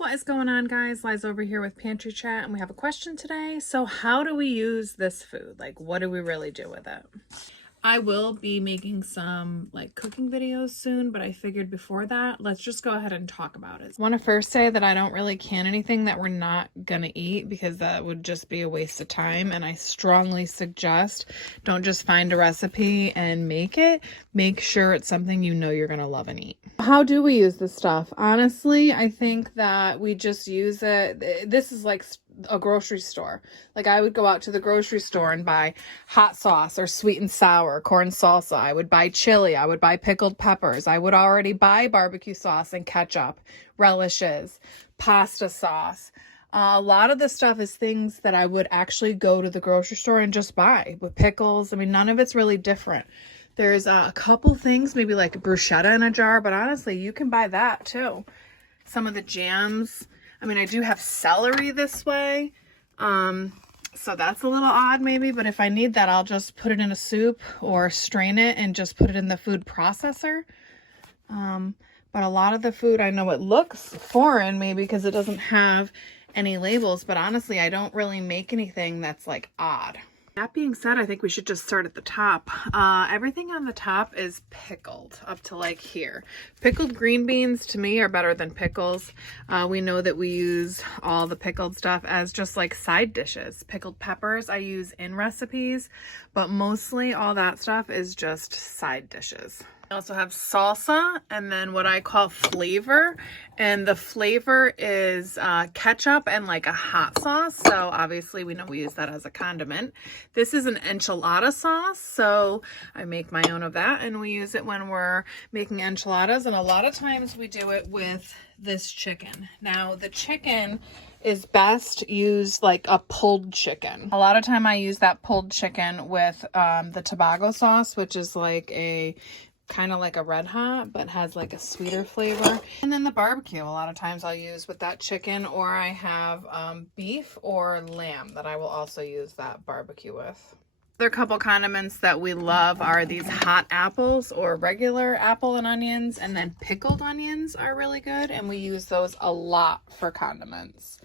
What is going on, guys? Liz over here with Pantry Chat, and we have a question today. So how do we use this food? Like, what do we really do with it? I will be making some like cooking videos soon, but I figured before that, let's just go ahead and talk about it. I want to first say that I don't really can anything that we're not gonna eat because that would just be a waste of time, and I strongly suggest don't just find a recipe and make it. Make sure it's something you know you're gonna love and eat. How do we use this stuff? Honestly, I think that we just use it. This is like a grocery store. Like I would go out to the grocery store and buy hot sauce or sweet and sour, corn salsa. I would buy chili. I would buy pickled peppers. I would already buy barbecue sauce and ketchup, relishes, pasta sauce. A lot of the stuff is things that I would actually go to the grocery store and just buy with pickles. I mean, none of it's really different. There's a couple things, maybe like bruschetta in a jar, but honestly, you can buy that too. Some of the jams. I mean, I do have celery this way, so that's a little odd maybe, but if I need that, I'll just put it in a soup or strain it and just put it in the food processor. But a lot of the food, I know it looks foreign maybe because it doesn't have any labels, but honestly, I don't really make anything that's like odd. That being said, I think we should just start at the top. Everything on the top is pickled up to like here. Pickled green beans to me are better than pickles. We know that we use all the pickled stuff as just like side dishes. Pickled peppers I use in recipes, but mostly all that stuff is just side dishes. I also have salsa and then what I call flavor, and the flavor is ketchup and like a hot sauce. So obviously we know we use that as a condiment. This is an enchilada sauce, so I make my own of that, and we use it when we're making enchiladas, and a lot of times we do it with this chicken. Now the chicken is best used like a pulled chicken. A lot of time I use that pulled chicken with the Tobago sauce, which is like a kind of like a red hot, but has like a sweeter flavor. And then the barbecue, a lot of times I'll use with that chicken, or I have beef or lamb that I will also use that barbecue with. Other couple condiments that we love are these hot apples or regular apple and onions, and then pickled onions are really good, and we use those a lot for condiments.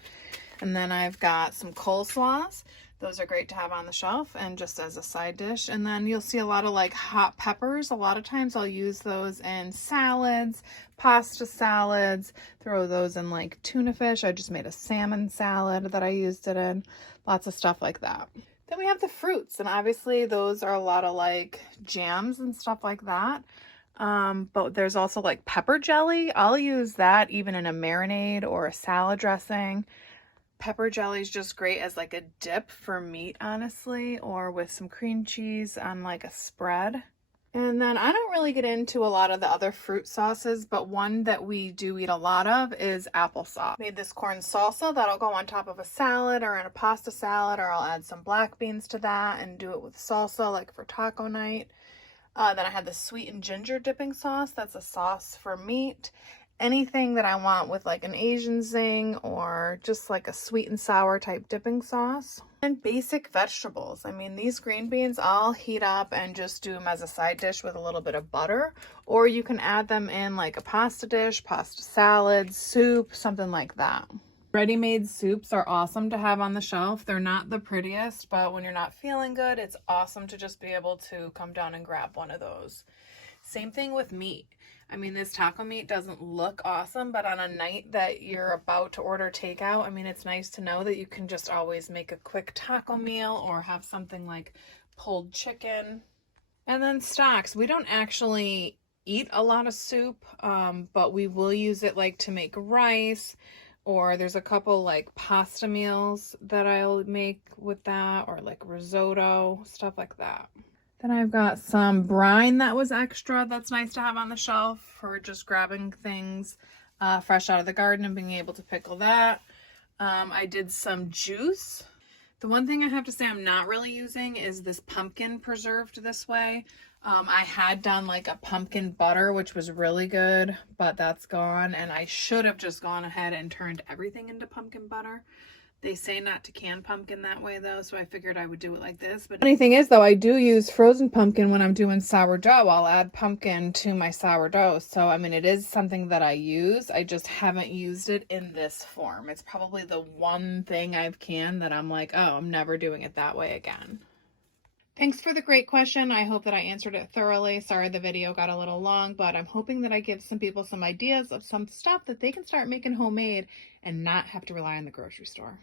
And then I've got some coleslaws. Those are great to have on the shelf and just as a side dish. And then you'll see a lot of like hot peppers. A lot of times I'll use those in salads, pasta salads, throw those in like tuna fish. I just made a salmon salad that I used it in. Lots of stuff like that. Then we have the fruits, and obviously those are a lot of like jams and stuff like that. But there's also like pepper jelly. I'll use that even in a marinade or a salad dressing. Pepper jelly is just great as like a dip for meat, honestly, or with some cream cheese on like a spread. And then I don't really get into a lot of the other fruit sauces, but one that we do eat a lot of is applesauce. Made this corn salsa that'll go on top of a salad or in a pasta salad, or I'll add some black beans to that and do it with salsa like for taco night. Then I had the sweet and ginger dipping sauce. That's a sauce for meat. Anything that I want with like an Asian zing or just like a sweet and sour type dipping sauce. And basic vegetables. I mean, these green beans I'll heat up and just do them as a side dish with a little bit of butter, or you can add them in like a pasta dish, pasta salad, soup, something like that. Ready-made soups are awesome to have on the shelf. They're not the prettiest, but when you're not feeling good, it's awesome to just be able to come down and grab one of those. Same thing with meat. I mean, this taco meat doesn't look awesome, but on a night that you're about to order takeout, I mean, it's nice to know that you can just always make a quick taco meal or have something like pulled chicken. And then stocks. We don't actually eat a lot of soup, but we will use it like to make rice, or there's a couple like pasta meals that I'll make with that, or like risotto, stuff like that. Then I've got some brine that was extra that's nice to have on the shelf for just grabbing things fresh out of the garden and being able to pickle that. I did some juice. The one thing I have to say I'm not really using is this pumpkin preserved this way. I had done like a pumpkin butter, which was really good, but that's gone, and I should have just gone ahead and turned everything into pumpkin butter. They say not to can pumpkin that way though, so I figured I would do it like this. But funny thing is though, I do use frozen pumpkin when I'm doing sourdough. I'll add pumpkin to my sourdough. So, I mean, it is something that I use. I just haven't used it in this form. It's probably the one thing I've canned that I'm like, oh, I'm never doing it that way again. Thanks for the great question. I hope that I answered it thoroughly. Sorry the video got a little long, but I'm hoping that I give some people some ideas of some stuff that they can start making homemade and not have to rely on the grocery store.